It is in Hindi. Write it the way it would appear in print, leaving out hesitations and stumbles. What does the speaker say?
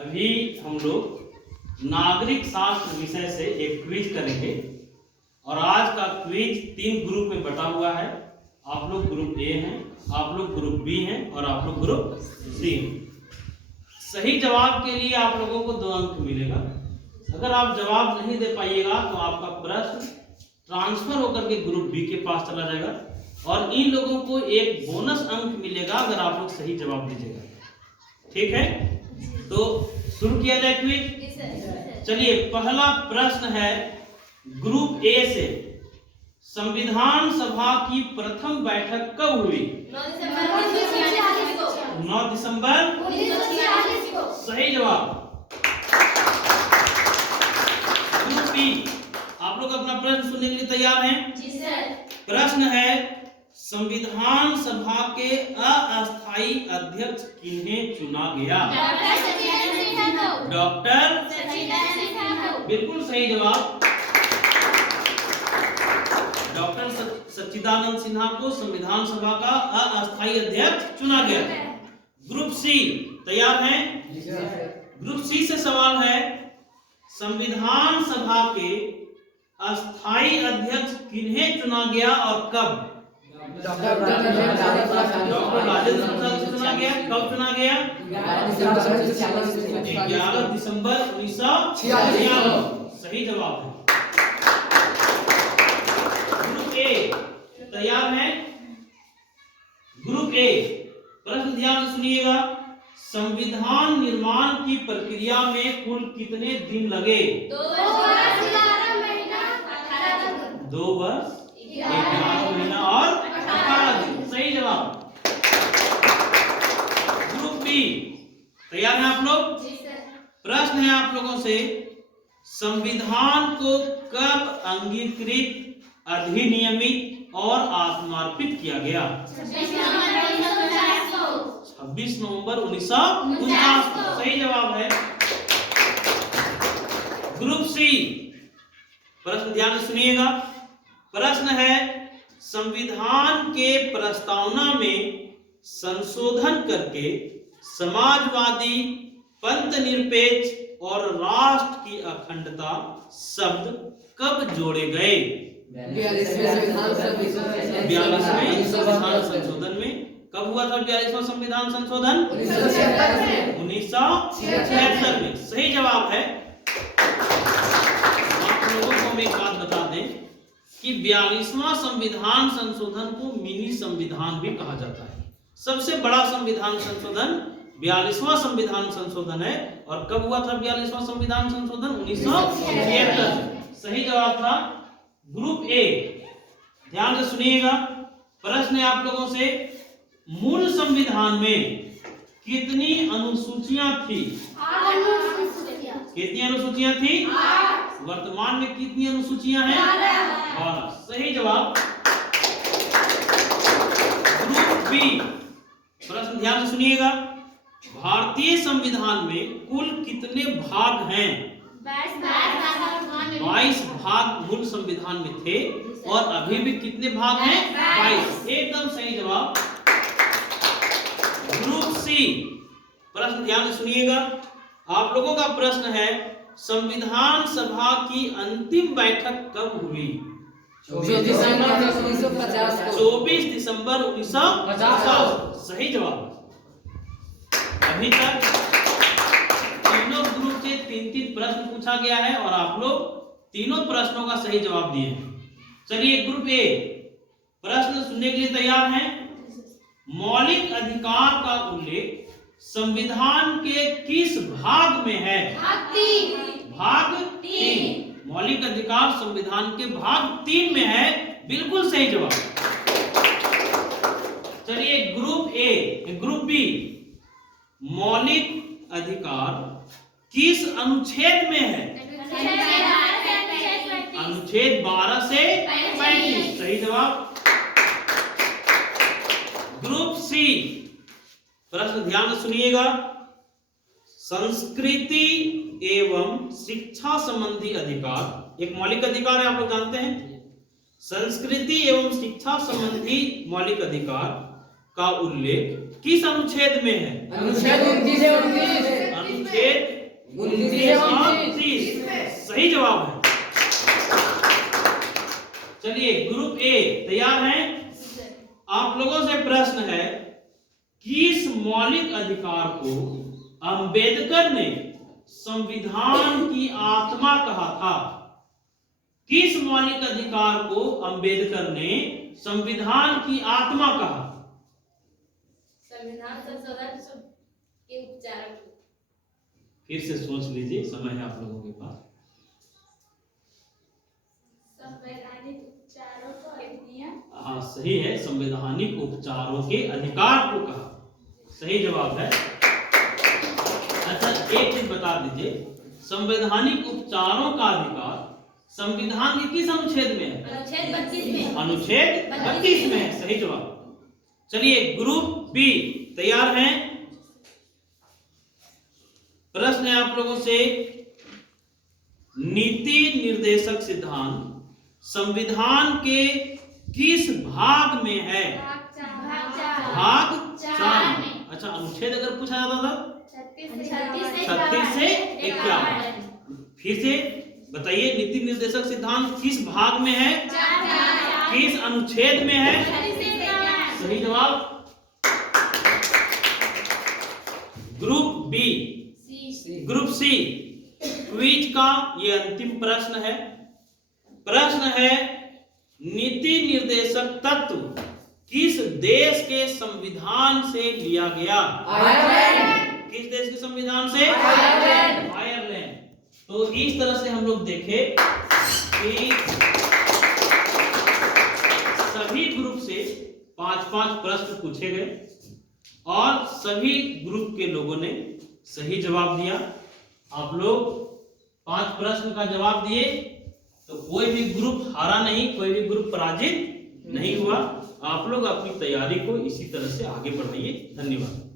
अभी हम लोग नागरिक शास्त्र विषय से एक क्विज करेंगे और आज का क्विज 3 ग्रुप में बटा हुआ है। आप लोग ग्रुप ए हैं, आप लोग ग्रुप बी हैं और आप लोग ग्रुप सी हैं। सही जवाब के लिए आप लोगों को 2 अंक मिलेगा। अगर आप जवाब नहीं दे पाइएगा तो आपका प्रश्न ट्रांसफर होकर के ग्रुप बी के पास चला जाएगा और इन लोगों को एक बोनस अंक मिलेगा अगर आप लोग सही जवाब दीजिएगा। ठीक है, तो शुरू किया जाए क्विज। चलिए, पहला प्रश्न है ग्रुप ए से। संविधान सभा की प्रथम बैठक कब हुई? 9 दिसंबर 1946 को। सही जवाब। ग्रुप बी, आप लोग अपना प्रश्न सुनने के लिए तैयार हैं? जी सर। प्रश्न है संविधान सभा के अस्थायी अध्यक्ष किन्हें चुना गया? डॉक्टर बिल्कुल सही जवाब। डॉक्टर सच्चिदानंद सिन्हा को संविधान सभा का अस्थायी अध्यक्ष चुना गया। ग्रुप सी तैयार हैं? ग्रुप सी से सवाल है संविधान सभा के अस्थायी अध्यक्ष किन्हें चुना गया और कब? डॉक्टर राजेंद्र प्रसाद को चुना गया। कब चुना गया? 11 दिसंबर 1946। सही जवाब है। ग्रुप ए तैयार है? ग्रुप ए, प्रश्न ध्यान से सुनिएगा। संविधान निर्माण की प्रक्रिया में कुल कितने दिन लगे? 2 वर्ष 11 महीना और 18 दिन। सही जवाब। ग्रुप बी तैयार हैं आप लोग? जी सर। प्रश्न है आप लोगों से संविधान को कब अंगीकृत, अधिनियमित और आत्मार्पित किया गया? 26 नवंबर 1949 को। सही जवाब है। ग्रुप सी, प्रश्न ध्यान से सुनिएगा। प्रश्न है संविधान के प्रस्तावना में संशोधन करके समाजवादी, पंथ निरपेक्ष और राष्ट्र की अखंडता शब्द कब जोड़े गए? 42वें संविधान संशोधन में। कब हुआ था 42वां संविधान संशोधन? 1976 में। सही जवाब है। आप लोगों को हम एक बात बता दें कि 42वां संविधान संशोधन को मिनी संविधान भी कहा जाता है। सबसे बड़ा संविधान संशोधन 42वां संविधान संशोधन है। और कब हुआ था 42वां संविधान संशोधन? 1976। सही जवाब था ग्रुप ए। ध्यान से सुनिएगा। प्रश्न है आप लोगों से मूल संविधान में कितनी अनुसूचियां थी? 8 अनुसूचियां। कितनी अनुसूचियां थी? 8। वर्तमान में कितनी अनुसूचियां हैं? 12। सही जवाब। ग्रुप बी, प्रश्न ध्यान से सुनिएगा। भारतीय संविधान में कुल कितने भाग हैं? 22 भाग मूल संविधान में थे और अभी भी कितने भाग हैं? 22। एकदम सही जवाब। ग्रुप सी, प्रश्न ध्यान से सुनिएगा। आप लोगों का प्रश्न है संविधान सभा की अंतिम बैठक कब हुई? 24 दिसंबर 1950। सही जवाब। अभी तक तीनों ग्रुप से 3-3 प्रश्न पूछा गया है और आप लोग तीनों प्रश्नों का सही जवाब दिए हैं। चलिए, ग्रुप ए, प्रश्न सुनने के लिए तैयार हैं? मौलिक अधिकार का उल्लेख संविधान के किस भाग में है? भाग 3। मौलिक अधिकार संविधान के भाग 3 में है। बिल्कुल सही जवाब। चलिए, ग्रुप ए, ग्रुप बी, मौलिक अधिकार किस अनुच्छेद में है? अनुच्छेद 12 से 35। सही जवाब। ग्रुप सी, प्रश्न ध्यान से सुनिएगा। संस्कृति एवं शिक्षा संबंधी अधिकार एक मौलिक अधिकार है, आप लोग जानते हैं। संस्कृति एवं शिक्षा संबंधी मौलिक अधिकार का उल्लेख किस अनुच्छेद में है? अनुच्छेद 29। अनुच्छेद 29 सही जवाब है। चलिए ग्रुप ए तैयार हैं? आप लोगों से प्रश्न है, किस मौलिक अधिकार को अंबेडकर ने संविधान की आत्मा कहा था? किस मौलिक अधिकार को अंबेडकर ने संविधान की आत्मा कहा? संविधान संशोधन के उपचारक। फिर से सोच लीजिए, समय है आप लोगों के पास। संवैधानिक उपचारों के नियम। हाँ सही है, संवैधानिक उपचारों के अधिकार को कहा, सही जवाब है। अच्छा एक चीज बता दीजिए, संवैधानिक उपचारों का अधिकार संविधान के किस अनुच्छेद में है? अनुच्छेद 32 में। अनुच्छेद 32 में है, सही जवाब। चलिए ग्रुप बी तैयार हैं? प्रश्न है आप लोगों से, नीति निर्देशक सिद्धांत संविधान के किस भाग में है? भाग 4 में। अच्छा अनुच्छेद अगर पूछा जाता था 36 से 51। फिर से बताइए, नीति निर्देशक सिद्धांत किस भाग में है? किस अनुच्छेद में है? सही जवाब। Group B, group C quiz का ये अंतिम प्रश्न है। प्रश्न है, नीति निर्देशक तत्व किस देश के संविधान से लिया गया? आयरलैंड। किस देश के संविधान से? आयरलैंड। आयरलैंड। तो इस तरह से हम लोग देखे कि सभी ग्रुप से 5-5 प्रश्न पूछे गए और सभी ग्रुप के लोगों ने सही जवाब दिया। आप लोग 5 प्रश्न का जवाब दिए, तो कोई भी ग्रुप हारा नहीं, कोई भी ग्रुप पराजित नहीं हुआ। आप लोग अपनी तैयारी को इसी तरह से आगे बढ़ाइए। धन्यवाद।